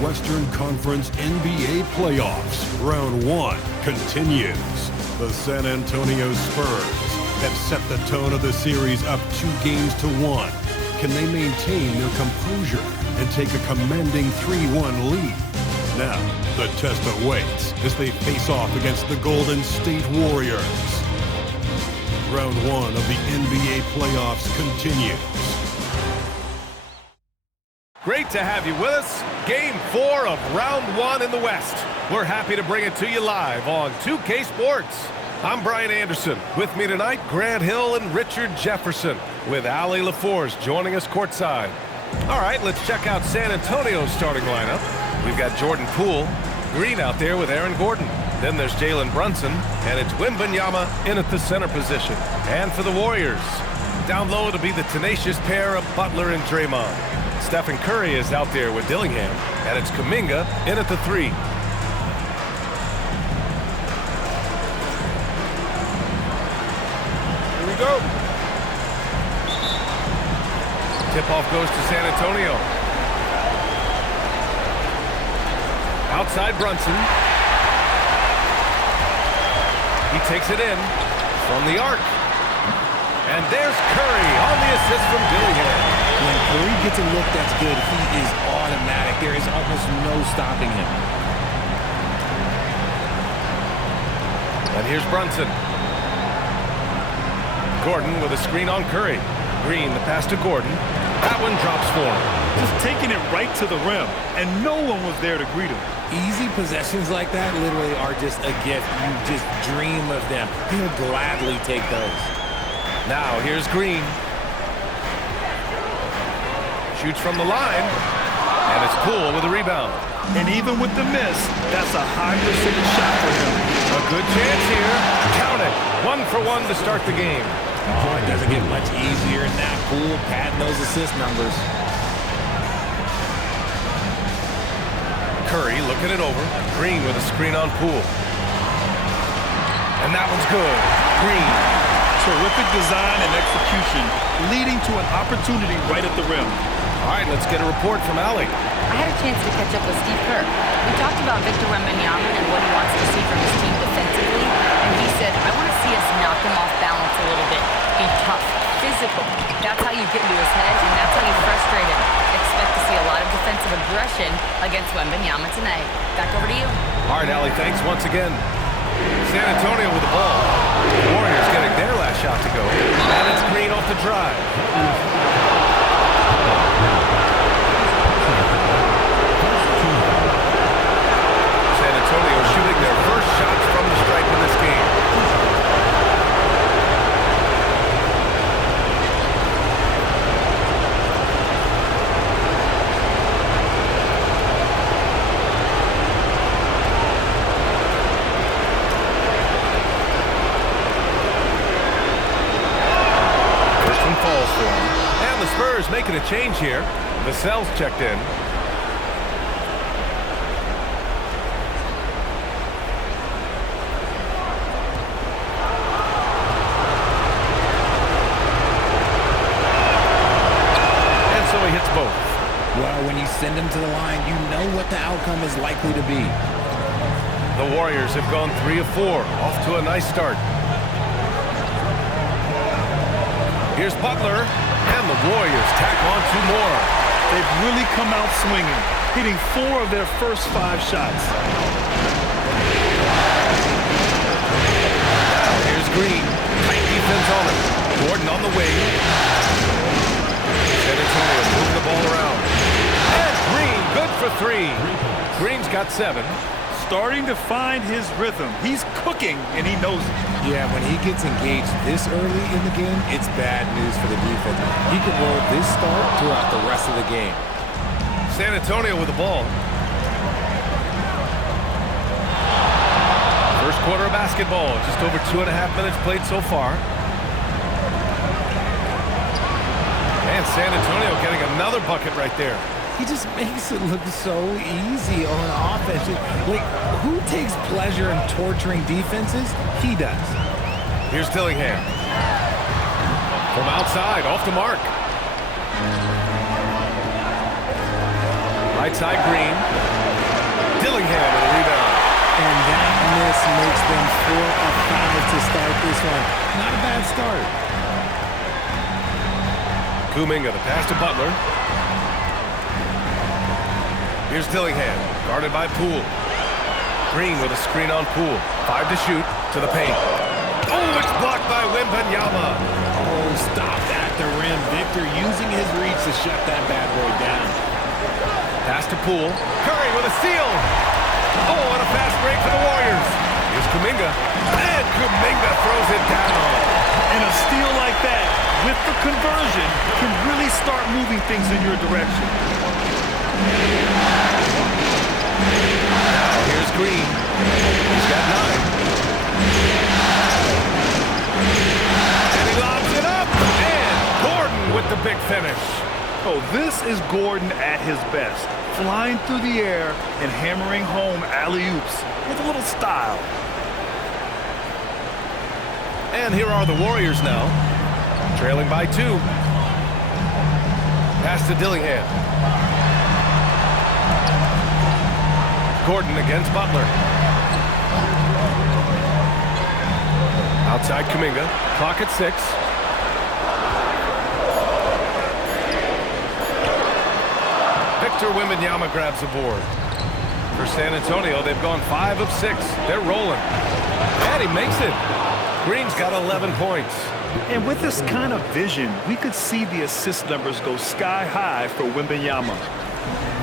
Western Conference NBA playoffs. Round 1 continues. The San Antonio Spurs have set the tone of the series up 2-1. Can they maintain their composure and take a commanding 3-1 lead? Now, the test awaits as they face off against the Golden State Warriors. Round 1 of the NBA playoffs continues. Great to have you with us. Game 4 of Round 1 in the West. We're happy to bring it to you live on 2K Sports. I'm Brian Anderson. With me tonight, Grant Hill and Richard Jefferson, with Allie LaForce joining us courtside. All right, let's check out San Antonio's starting lineup. We've got Jordan Poole, Green out there with Aaron Gordon. Then there's Jalen Brunson, and it's Wembanyama in at the center position. And for the Warriors, down low it'll be the tenacious pair of Butler and Draymond. Stephen Curry is out there with Dillingham, and it's Kuminga in at the 3. Here we go. Tip-off goes to San Antonio. Outside Brunson. He takes it in from the arc. And there's Curry on the assist from Dillingham. When Curry gets a look that's good, he is automatic. There is almost no stopping him. And here's Brunson. Gordon with a screen on Curry. Green, the pass to Gordon. That one drops for him. Just taking it right to the rim, and no one was there to greet him. Easy possessions like that literally are just a gift. You just dream of them. He'll gladly take those. Now here's Green. Shoots from the line, and it's Poole with a rebound. And even with the miss, that's a high percentage shot for him. A good chance here. Count it. 1 for 1 to start the game. Oh, it doesn't get much easier than that. Poole padding those assist numbers. Curry looking it over. Green with a screen on Poole. And that one's good. Green. Terrific design and execution, leading to an opportunity right at the rim. All right, let's get a report from Allie. I had a chance to catch up with Steve Kerr. We talked about Victor Wembanyama and what he wants to see from his team defensively, and he said, I want to see us knock him off balance a little bit. Be tough, physical. That's how you get into his head, and that's how you frustrate him. Expect to see a lot of defensive aggression against Wembanyama tonight. Back over to you. All right, Allie, thanks once again. San Antonio with the ball. The Warriors getting their last shot to go. And it's Green off the drive. San Antonio shooting their first shots from the stripe in this game. And the Spurs making a change here. Vassell's checked in. And so he hits both. Well, when you send him to the line, you know what the outcome is likely to be. The Warriors have gone 3 of 4. Off to a nice start. Here's Butler, and the Warriors tack on 2 more. They've really come out swinging, hitting 4 of their first 5 shots. Now here's Green. Tight defense on him. Gordon on the wing. San Antonio moving the ball around. And Green, good for 3. Green's got 7. Starting to find his rhythm. He's cooking, and he knows it. Yeah, when he gets engaged this early in the game, it's bad news for the defense. He could roll this start throughout the rest of the game. San Antonio with the ball. First quarter of basketball. Just over 2.5 minutes played so far. And San Antonio getting another bucket right there. He just makes it look so easy on offense. Like, who takes pleasure in torturing defenses? He does. Here's Dillingham. From outside, off the mark. Right side, Green. Dillingham with a rebound. And that miss makes them 4 of 5 to start this one. Not a bad start. Kuminga, the pass to Butler. Here's Dillingham, guarded by Poole. Green with a screen on Poole. 5 to shoot, to the paint. Oh, it's blocked by Wembanyama. Oh, stopped at the rim. Victor using his reach to shut that bad boy down. Pass to Poole. Curry with a steal. Oh, and a fast break for the Warriors. Here's Kuminga. And Kuminga throws it down. And a steal like that, with the conversion, can really start moving things in your direction. Now here's Green. He's got 9. And he lobs it up. And Gordon with the big finish. Oh, this is Gordon at his best. Flying through the air and hammering home alley-oops with a little style. And here are the Warriors now, trailing by 2. Pass to Dillingham. Gordon against Butler. Outside Kuminga. Clock at 6. Victor Wembanyama grabs the board. For San Antonio, they've gone 5 of 6. They're rolling. And he makes it. Green's got 11 points. And with this kind of vision, we could see the assist numbers go sky high for Wembanyama.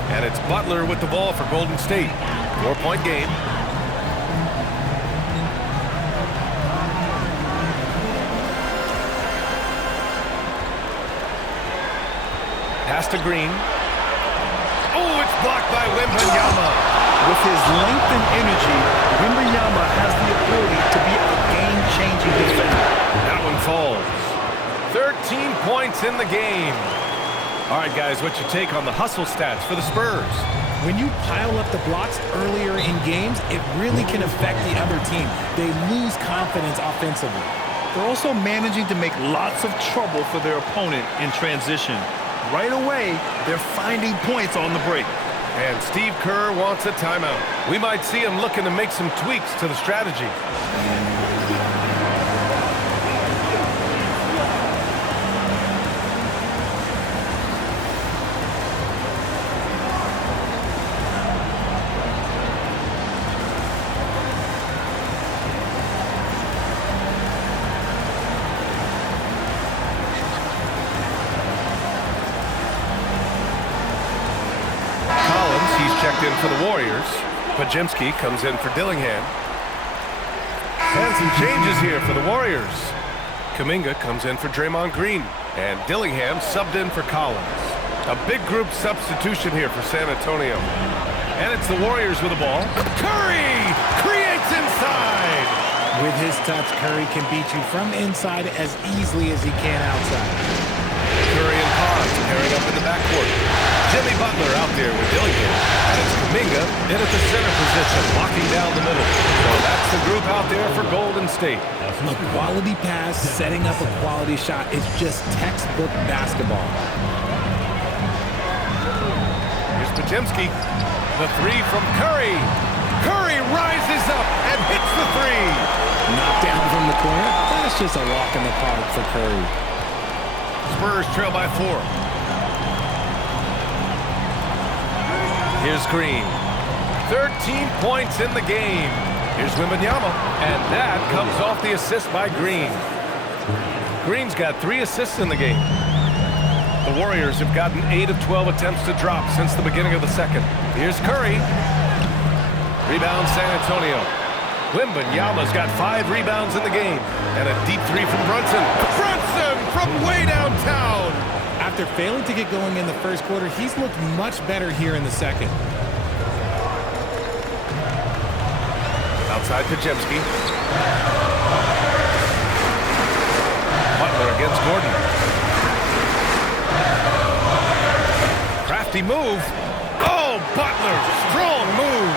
And it's Butler with the ball for Golden State. 4-point game. Pass to Green. Oh, it's blocked by Wembanyama. With his length and energy, Wembanyama has the ability to be a game-changing defender. That one falls. 13 points in the game. All right, guys, what's your take on the hustle stats for the Spurs? When you pile up the blocks earlier in games, it really can affect the other team. They lose confidence offensively. They're also managing to make lots of trouble for their opponent in transition. Right away, they're finding points on the break. And Steve Kerr wants a timeout. We might see him looking to make some tweaks to the strategy. Checked in for the Warriors. Podziemski comes in for Dillingham. And some changes here for the Warriors. Kuminga comes in for Draymond Green. And Dillingham subbed in for Collins. A big group substitution here for San Antonio. And it's the Warriors with the ball. Curry creates inside. With his touch, Curry can beat you from inside as easily as he can outside. Curry and Pons pairing up in the backcourt. Jimmy Butler out there with Dillingham. And it's Kuminga in at the center position, locking down the middle. So that's the group out there for Golden State. A quality pass, setting up a quality shot. It's just textbook basketball. Here's Podziemski. The 3 from Curry. Curry rises up and hits the 3. Knocked down from the corner. That's just a walk in the park for Curry. Spurs trail by 4. Here's Green. 13 points in the game. Here's Wembanyama. And that comes off the assist by Green. Green's got 3 assists in the game. The Warriors have gotten 8 of 12 attempts to drop since the beginning of the second. Here's Curry. Rebound San Antonio. Wembanyama's got 5 rebounds in the game. And a deep 3 from Brunson. Brunson from way downtown. After failing to get going in the first quarter, he's looked much better here in the second. Outside Podziemski. Butler against Gordon. Crafty move. Oh, Butler, strong move.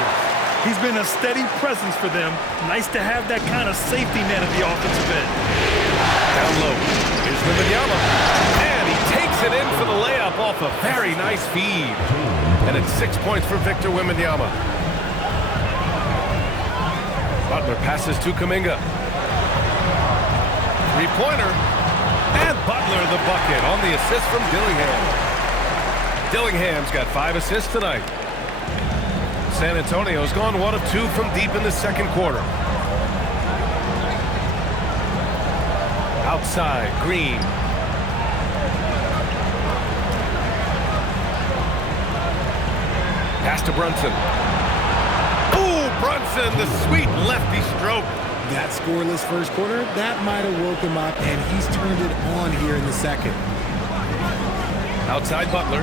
He's been a steady presence for them. Nice to have that kind of safety net at the offensive end. Down low. Here's Wembanyama. And he takes it in for the layup off a very nice feed. And it's 6 points for Victor Wembanyama. Butler passes to Kuminga. Three-pointer. And Butler the bucket on the assist from Dillingham. Dillingham's got 5 assists tonight. San Antonio's gone 1 of 2 from deep in the second quarter. Outside, Green. Pass to Brunson. Ooh, Brunson, the sweet lefty stroke. That scoreless first quarter, that might have woke him up, and he's turned it on here in the second. Outside Butler.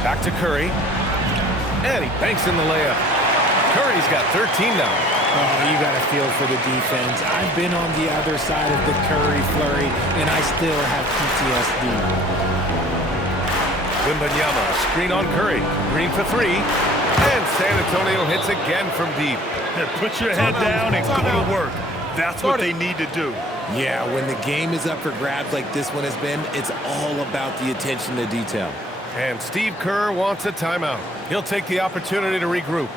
Back to Curry. And he banks in the layup. Curry's got 13 now. Oh, you got to feel for the defense. I've been on the other side of the Curry flurry, and I still have PTSD. Wembanyama, screen on Curry. Green for 3. And San Antonio hits again from deep. Put your head down and go to work. That's what they need to do. Yeah, when the game is up for grabs like this one has been, it's all about the attention to detail. And Steve Kerr wants a timeout. He'll take the opportunity to regroup.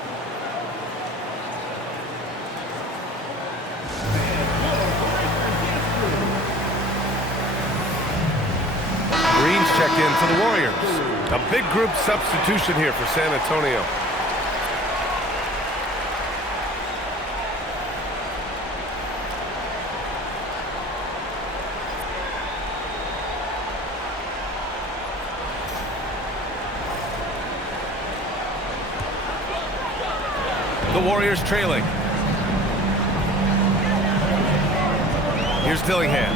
Green's checked in for the Warriors. A big group substitution here for San Antonio. The Warriors trailing. Here's Dillingham.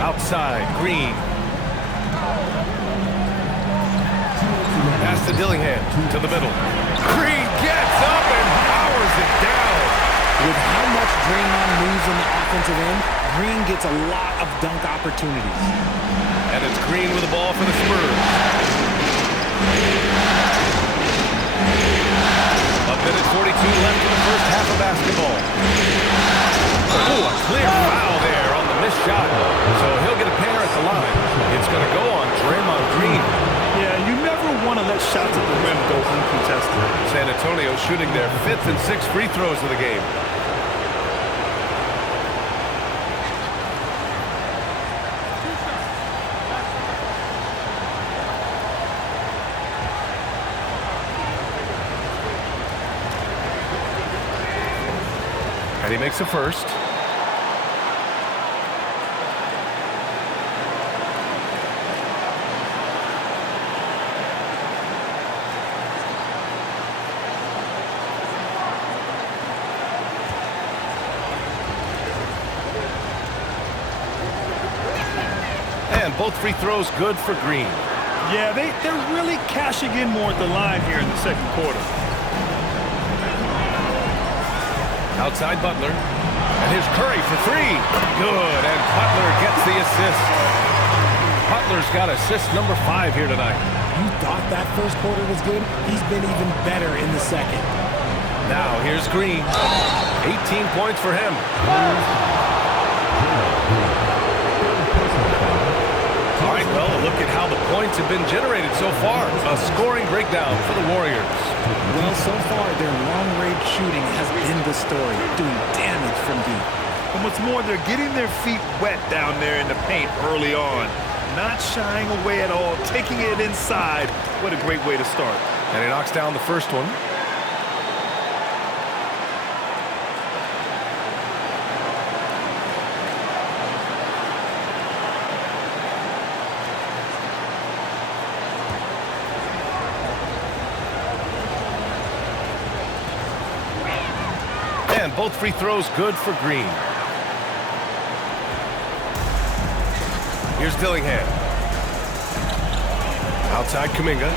Outside, Green. Pass to Dillingham, to the middle. Green gets up and powers it down. With how much Draymond moves in the offensive end, Green gets a lot of dunk opportunities. And it's Green with the ball for the Spurs. A minute 42 left in the first half of basketball. Oh, a clear foul there on the missed shot. So he'll get a pair at the line. It's going to go on Draymond Green. Yeah, you never want to let shots at the rim go uncontested. San Antonio shooting their 5th and 6th free throws of the game. And he makes a first. And both free throws good for Green. Yeah, they're really cashing in more at the line here in the second quarter. Outside Butler. And here's Curry for 3. Good, and Butler gets the assist. Butler's got assist number 5 here tonight. You thought that first quarter was good? He's been even better in the second. Now here's Green. 18 points for him. All right, well, a look at how the points have been generated so far. A scoring breakdown for the Warriors. Well, so far, their long-range shooting has been the story, doing damage from deep. And what's more, they're getting their feet wet down there in the paint early on. Not shying away at all, taking it inside. What a great way to start. And he knocks down the first one. And both free throws good for Green. Here's Dillingham. Outside Kuminga.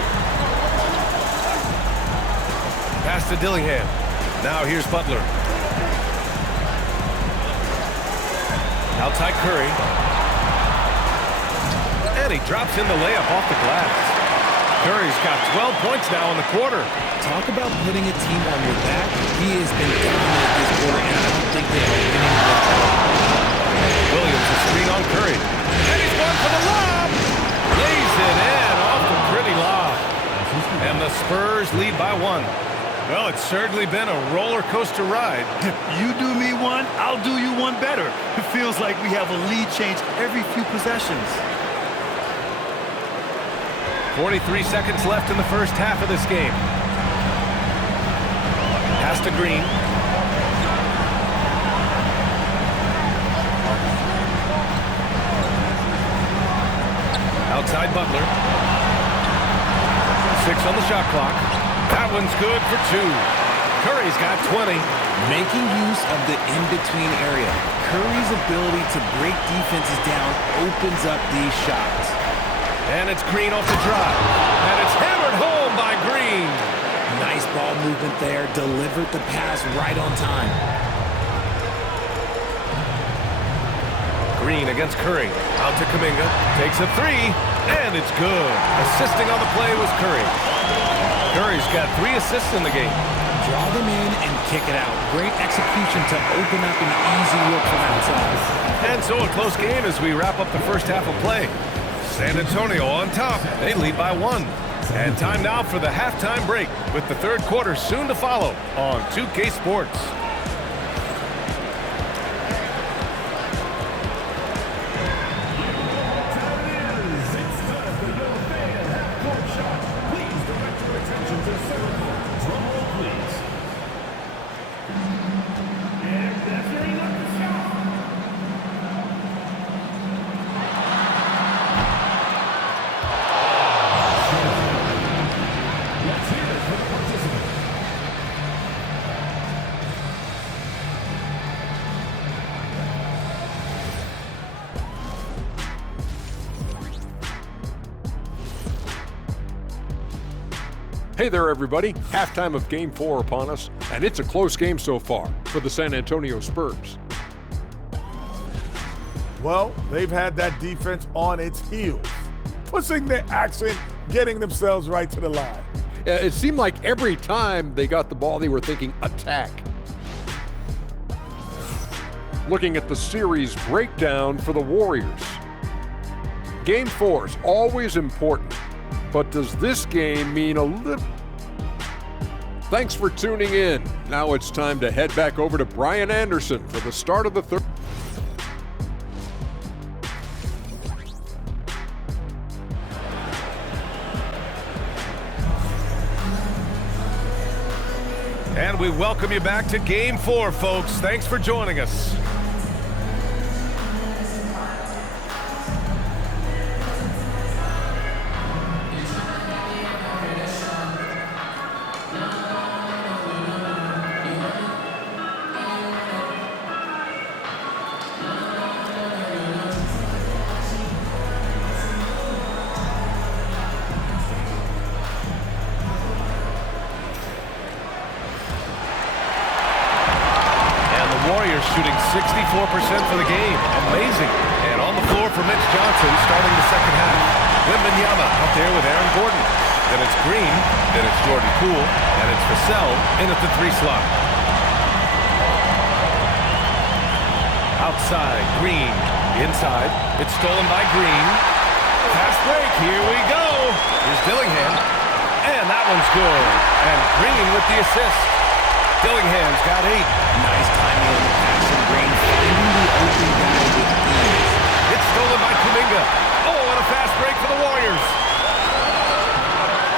Pass to Dillingham. Now here's Butler. Outside Curry. And he drops in the layup off the glass. Curry's got 12 points now in the quarter. Talk about putting a team on your back. He has been dominant this quarter, and I don't think they are winning this game. Williams, a screen on Curry. And he's going for the lob. Lays it in off Spurs lead by 1. Well, it's certainly been a roller coaster ride. You do me one, I'll do you one better. It feels like we have a lead change every few possessions. 43 seconds left in the first half of this game. Pass to Green. Outside Butler. 6 on the shot clock. That one's good for 2. Curry's got 20. Making use of the in-between area. Curry's ability to break defenses down opens up these shots. And it's Green off the drive. And it's hammered home by Green. Nice ball movement there. Delivered the pass right on time. Green against Curry. Out to Kuminga. Takes a 3. And it's good. Assisting on the play was Curry. Curry's got 3 assists in the game. Draw them in and kick it out. Great execution to open up an easy look from outside. And so a close game as we wrap up the first half of play. San Antonio on top. They lead by 1. And time now for the halftime break with the third quarter soon to follow on 2K Sports. Hey there, everybody. Halftime of Game 4 upon us, and it's a close game so far for the San Antonio Spurs. Well, they've had that defense on its heels, pushing their action, getting themselves right to the line. It seemed like every time they got the ball, they were thinking attack. Looking at the series breakdown for the Warriors. Game 4 is always important, but does this game mean a little? Thanks for tuning in. Now it's time to head back over to Brian Anderson for the start of the third. And we welcome you back to Game 4, folks. Thanks for joining us. Shooting 64% for the game. Amazing. And on the floor for Mitch Johnson starting the second half. Wembanyama out there with Aaron Gordon. Then it's Green. Then it's Jordan Poole. And it's Vassell in at the 3 slot. Outside, Green. Inside. It's stolen by Green. Fast break. Here we go. Here's Dillingham. And that one's good. And Green with the assist. Dillingham's got 8. Nice timing on the pass from Green, finding the open guy with ease. It's stolen by Kuminga. Oh, and a fast break for the Warriors.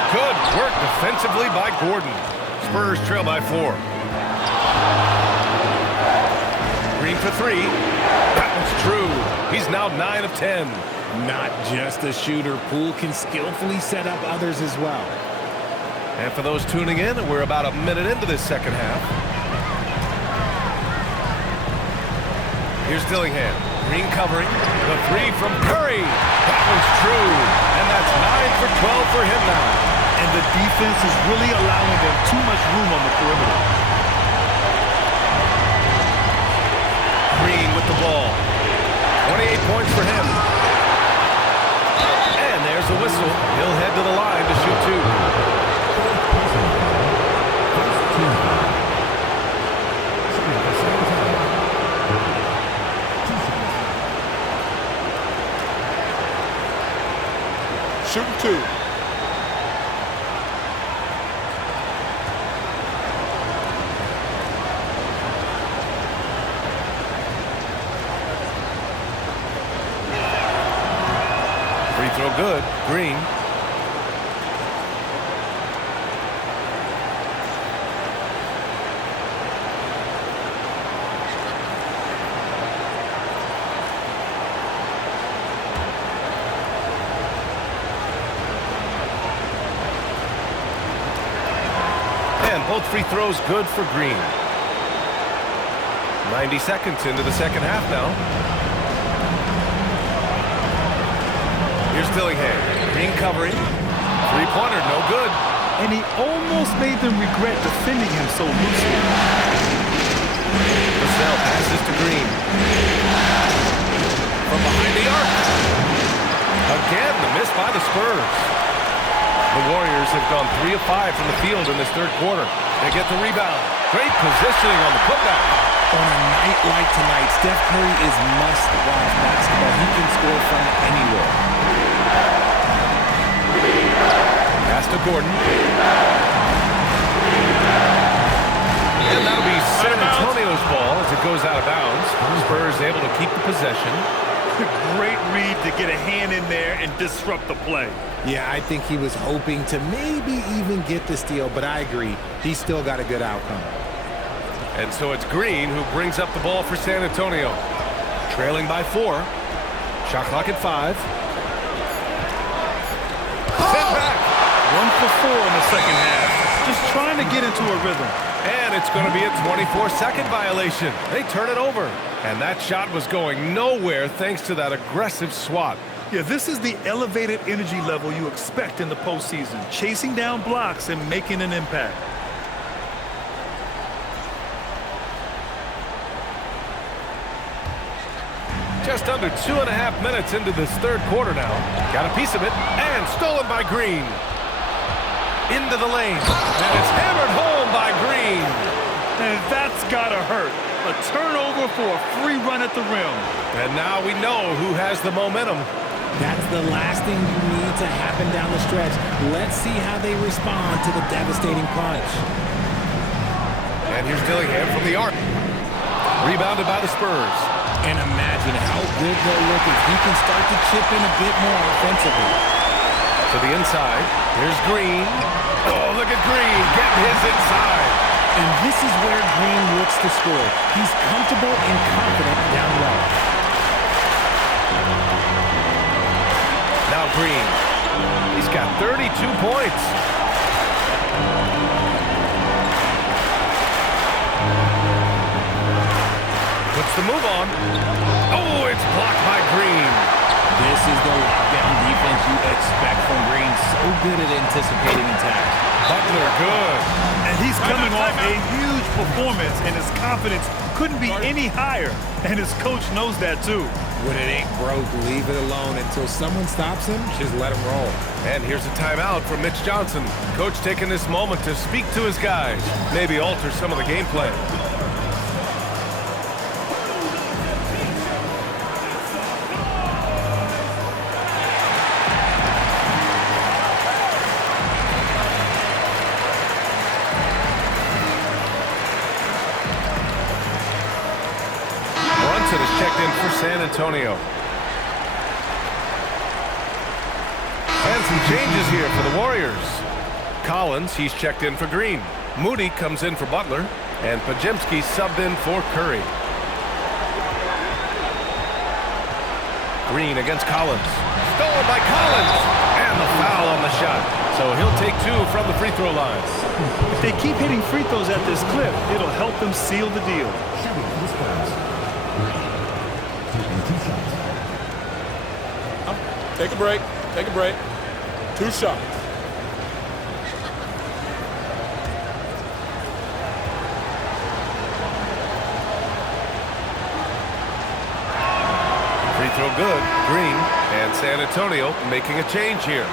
Good work defensively by Gordon. Spurs trail by 4. Green for 3. That one's true. He's now 9 of 10. Not just a shooter, Poole can skillfully set up others as well. And for those tuning in, we're about a minute into this second half. Here's Dillingham. Green covering. The 3 from Curry. That one's true. And that's 9 for 12 for him now. And the defense is really allowing them too much room on the perimeter. Green with the ball. 28 points for him. And there's the whistle. He'll head to the line to shoot 2. Shooting 2. throw good. Green. Both free throws good for Green. 90 seconds into the second half now. Here's Dillingham. Green covering. Three-pointer, no good. And he almost made them regret defending him so loosely. Vassell passes to Green. From behind the arc. Again, the miss by the Spurs. The Warriors have gone 3 of 5 from the field in this third quarter. They get the rebound. Great positioning on the putback. On a night like tonight, Steph Curry is must-watch basketball. He can score from anywhere. Pass to Gordon. And that'll be San Antonio's ball as it goes out of bounds. Spurs able to keep the possession. Great read to get a hand in there and disrupt the play. Yeah, I think he was hoping to maybe even get the steal, but I agree. He still got a good outcome. And so it's Green who brings up the ball for San Antonio. Trailing by 4. Shot clock at 5. Sent back. 1 for 4 in the second half. Just trying to get into a rhythm. And it's going to be a 24-second violation. They turn it over. And that shot was going nowhere thanks to that aggressive swat. Yeah, this is the elevated energy level you expect in the postseason. Chasing down blocks and making an impact. Just under 2.5 minutes into this third quarter now. Got a piece of it, and stolen by Green. Into the lane, and it's hammered home by Green. And that's gotta hurt. A turnover for a free run at the rim. And now we know who has the momentum. That's the last thing you need to happen down the stretch. Let's see how they respond to the devastating punch. And here's Dillingham from the arc. Rebounded by the Spurs. And imagine how good they'll look if he can start to chip in a bit more offensively. To the inside. Here's Green. Oh, look at Green getting his inside. And this is where Green looks to score. He's comfortable and confident down low. Now Green. He's got 32 points. Puts the move on. Oh, it's blocked by Green. This is the lockdown defense you expect from Green. So good at anticipating attacks. Butler, good. And he's coming off a huge performance, and his confidence couldn't be any higher. And his coach knows that, too. When it ain't broke, leave it alone. Until someone stops him, just let him roll. And here's a timeout from Mitch Johnson. Coach taking this moment to speak to his guys. Maybe alter some of the gameplay. Is checked in for San Antonio. And some changes here for the Warriors. Collins, he's checked in for Green. Moody comes in for Butler. And Podziemski subbed in for Curry. Green against Collins. Stolen by Collins. And the foul on the shot. So he'll take 2 from the free throw line. If they keep hitting free throws at this clip, it'll help them seal the deal. Take a break. Take a break. 2 shots. Free throw good. Green and San Antonio making a change here.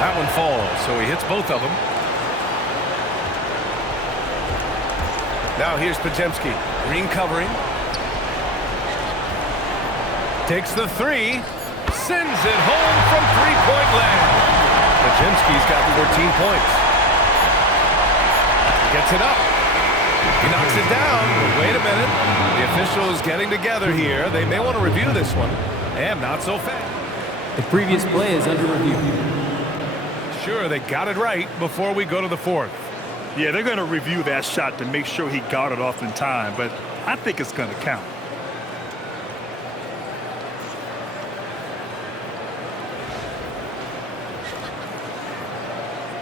That one falls, so he hits both of them. Now here's Podziemski. Green covering. Takes the 3. Sends it home from three-point land. Pajemski's got 14 points. He gets it up. He knocks it down. Wait a minute. The officials getting together here. They may want to review this one. And not so fast. The previous play is under review. Sure, they got it right before we go to the fourth. Yeah, they're going to review that shot to make sure he got it off in time, but I think it's going to count.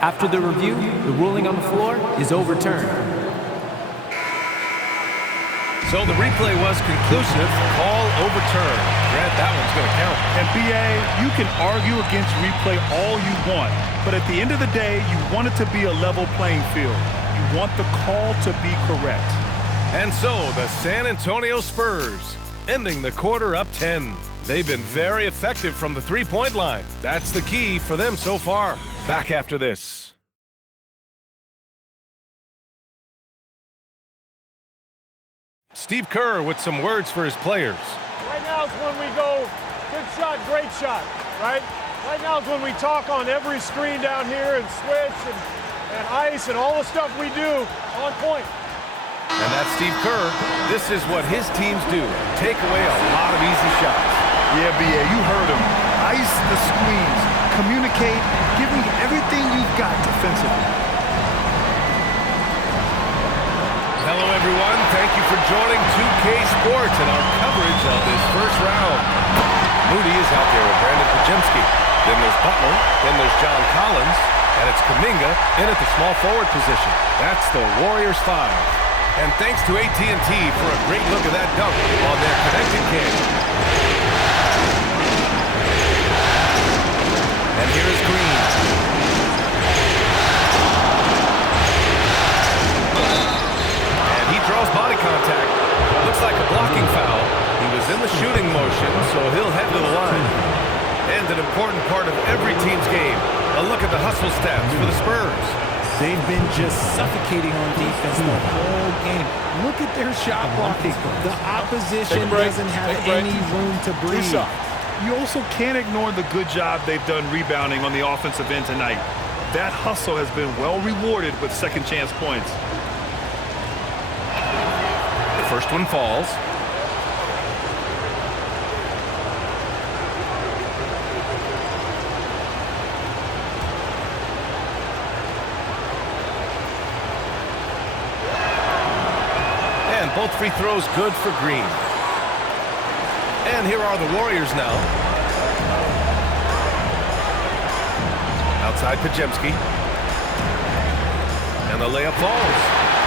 After the review, the ruling on the floor is overturned. So the replay was conclusive. Call overturned. Grant, that one's going to count. And BA, you can argue against replay all you want, but at the end of the day, you want it to be a level playing field. You want the call to be correct. And so the San Antonio Spurs ending the quarter up 10. They've been very effective from the three-point line. That's the key for them so far. Back after this. Steve Kerr with some words for his players. Right now is when we go, good shot, great shot, right? Right now is when we talk on every screen down here and switch and ice and all the stuff we do on point. And that's Steve Kerr. This is what his teams do. Take away a lot of easy shots. Yeah, BA, you heard him. Ice the squeeze. Communicate. Give me everything you've got defensively. Hello, everyone. Thank you for joining 2K Sports and our coverage of this first round. Moody is out there with Brandon Pajemski. Then there's Butler. Then there's John Collins. And it's Kuminga in at the small forward position. That's the Warriors 5. And thanks to AT&T for a great look at that dunk on their connected cam. And here is Green. And he draws body contact. Looks like a blocking foul. He was in the shooting motion, so he'll head to the line. And an important part of every team's game. A look at the hustle stats for the Spurs. They've been just suffocating on defense the whole game. Look at their shot blocking. The opposition doesn't have any room to breathe. You also can't ignore the good job they've done rebounding on the offensive end tonight. That hustle has been well rewarded with second chance points. The first one falls. Both free throws good for Green. And here are the Warriors now. Outside Pajemski. And the layup falls.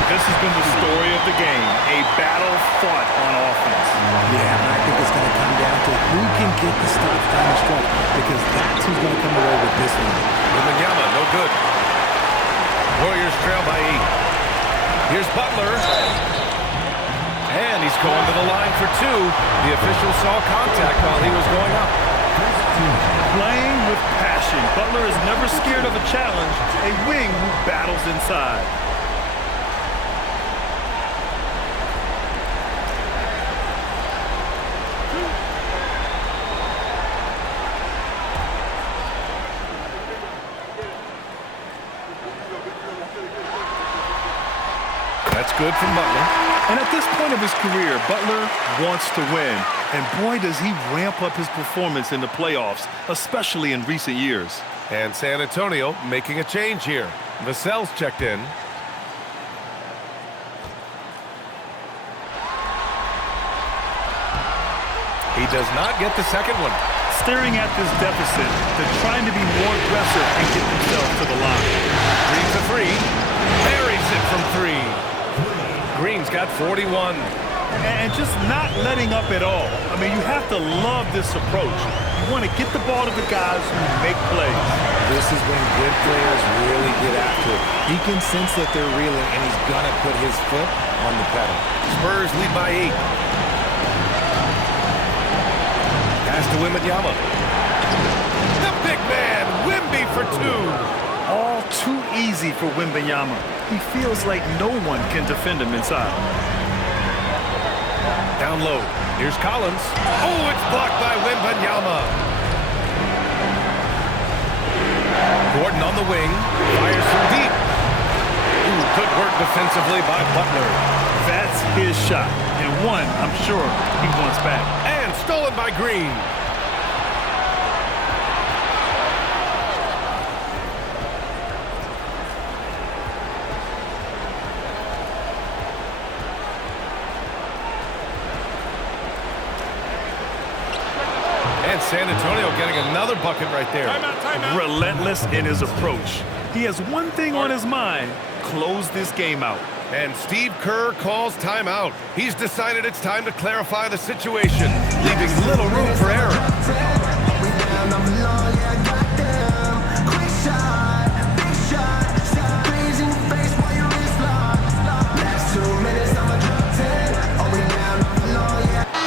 This has been the story of the game. A battle fought on offense. Yeah, and I think it's going to come down to who can get the stops down the stretch, because that's who's going to come away with this one. Wembanyama, no good. Warriors trail by 8. Here's Butler. And he's going to the line for 2. The official saw contact while he was going up. Playing with passion. Butler is never scared of a challenge. A wing who battles inside. That's good from Butler. And at this point of his career, Butler wants to win. And boy, does he ramp up his performance in the playoffs, especially in recent years. And San Antonio making a change here. Vassell's checked in. He does not get the second one. Staring at this deficit, they're trying to be more aggressive and get themselves to the line. Green's a free. Buries it from 3. Green's got 41. And just not letting up at all. I mean, you have to love this approach. You want to get the ball to the guys who make plays. This is when good players really get after it. He can sense that they're reeling, and he's going to put his foot on the pedal. Spurs lead by 8. Pass to Wembanyama. The big man, Wemby for 2. All too easy for Wembanyama. He feels like no one can defend him inside. Down low. Here's Collins. Oh, it's blocked by Wembanyama. Gordon on the wing, fires from deep. Ooh, good work defensively by Butler. That's his shot, and one I'm sure he wants back. And stolen by Green. And San Antonio getting another bucket right there. Timeout. Relentless in his approach. He has one thing on his mind: close this game out. And Steve Kerr calls timeout. He's decided it's time to clarify the situation, leaving little room for error.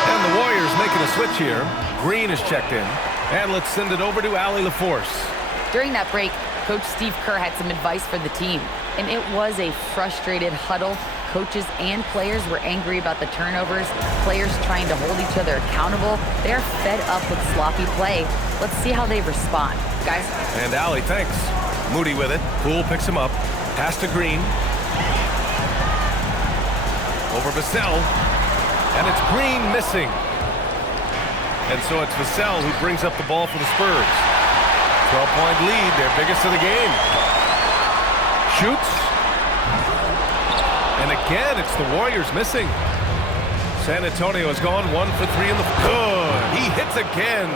And the Warriors making a switch here. Green is checked in. And let's send it over to Allie LaForce. During that break, Coach Steve Kerr had some advice for the team, and it was a frustrated huddle. Coaches and players were angry about the turnovers, players trying to hold each other accountable. They're fed up with sloppy play. Let's see how they respond. Guys? And Allie, thanks. Moody with it. Poole picks him up. Pass to Green. Over Vassell. And it's Green missing. And so it's Vassell who brings up the ball for the Spurs. 12-point lead, their biggest of the game. Shoots. And again, it's the Warriors missing. San Antonio has gone 1 for 3 in the... Good. He hits again.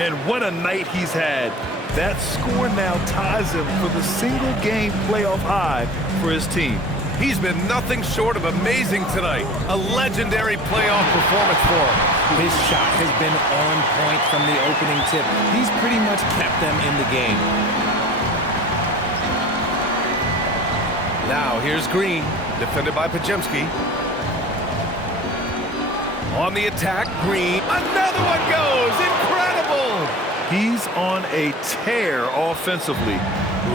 And what a night he's had. That score now ties him for the single-game playoff high for his team. He's been nothing short of amazing tonight. A legendary playoff performance for him. His shot has been on point from the opening tip. He's pretty much kept them in the game. Now here's Green, defended by Podziemski. On the attack, Green. Another one goes. Incredible. He's on a tear offensively,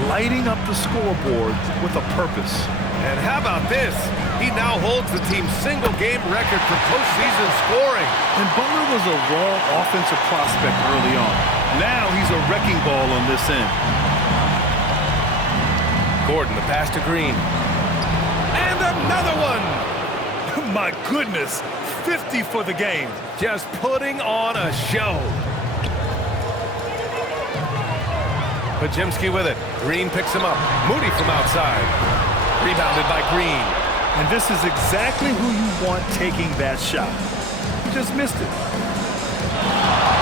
lighting up the scoreboard with a purpose. And how about this? He now holds the team's single-game record for postseason scoring. And Butler was a raw offensive prospect early on. Now he's a wrecking ball on this end. Gordon, the pass to Green. And another one! My goodness, 50 for the game. Just putting on a show. Podziemski with it. Green picks him up. Moody from outside. Rebounded by Green. And this is exactly who you want taking that shot. He just missed it.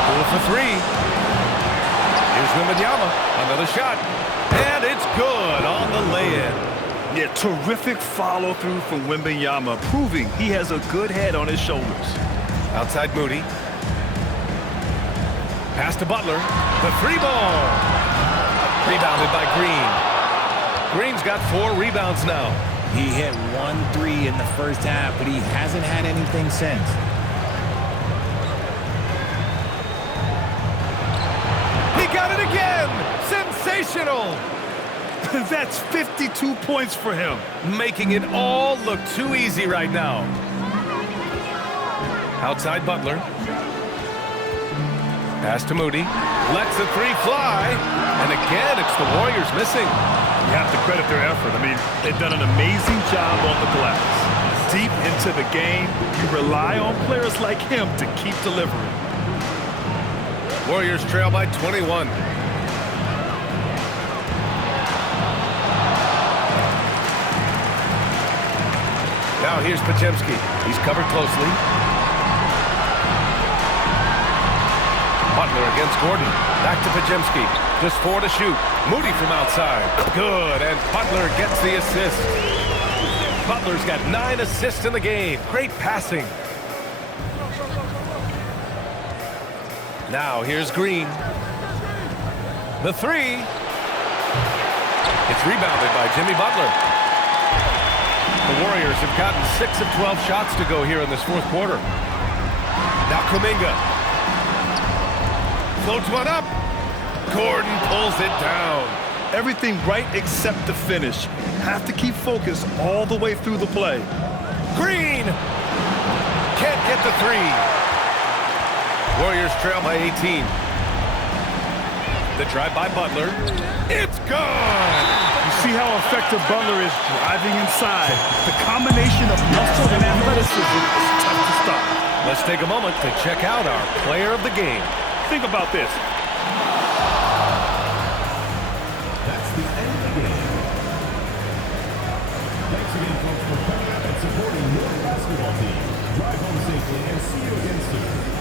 Poole for 3. Here's Wembanyama. Another shot. And it's good on the lay-in. Yeah, terrific follow-through from Wembanyama, proving he has a good head on his shoulders. Outside Moody. Pass to Butler. The 3-ball. Rebounded by Green. Green's got 4 rebounds now. He hit 1 3 in the first half, but he hasn't had anything since. He got it again! Sensational! That's 52 points for him. Making it all look too easy right now. Outside Butler. Pass to Moody. Lets the 3 fly. And again, it's the Warriors missing. You have to credit their effort. I mean, they've done an amazing job on the glass. Deep into the game, you rely on players like him to keep delivering. Warriors trail by 21. Now here's Podziemski. He's covered closely. Butler against Gordon. Back to Podziemski. Just 4 to shoot. Moody from outside. Good, and Butler gets the assist. Butler's got 9 assists in the game. Great passing. Now here's Green. The 3. It's rebounded by Jimmy Butler. The Warriors have gotten 6 of 12 shots to go here in this 4th quarter. Now Kuminga. Floats one up. Gordon pulls it down. Everything right except the finish. Have to keep focused all the way through the play. Green! Can't get the 3. Warriors trail by 18. The drive by Butler. It's gone! You see how effective Butler is driving inside. The combination of muscle and athleticism is tough to stop. Let's take a moment to check out our player of the game. Think about this. That's the end of the game. Thanks again, folks, for coming out and supporting your basketball team. Drive home safely and see you again soon.